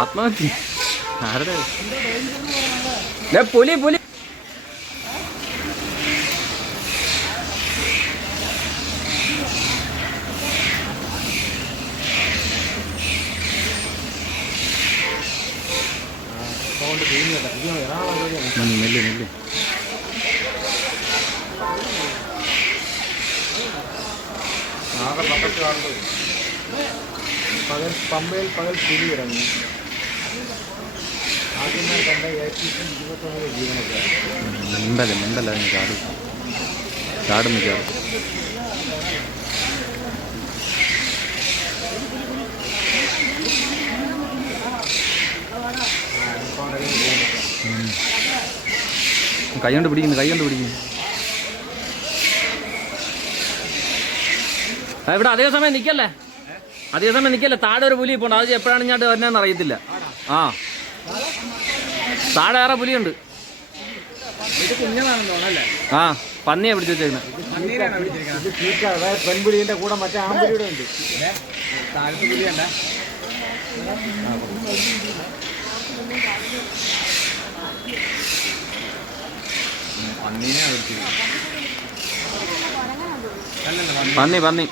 ആത്മഹത്യ ആരുടെ? പുലി പുലി നെല്ല് നെല്ല് പമ്പയിൽ പകൽ പുലി ഇറങ്ങി. ആദ്യം കണ്ട 29 ജീവനക്കാർ. മിണ്ടല്ല ചാടും ചാടുന്നു ചാടും. കൈ കൊണ്ട് പിടിക്കുന്നു. ഇവിടെ അധിക സമയം നിൽക്കല്ലേ, താഴെ ഒരു പുലി ഇപ്പോൾ അത് എപ്പോഴാണ് ഞാൻ വരുന്നതെന്ന് അറിയത്തില്ല. ആ താഴെ വേറെ പുലിയുണ്ട്. ആ പന്നിയെ പിടിച്ചു വെച്ചേക്കുന്നത്. പെൺപുലിന്റെ കൂടെ മറ്റേ ആൺപുലിയുടെ ഉണ്ട്. താഴത്തെ പുലിയണ്ട. പന്നി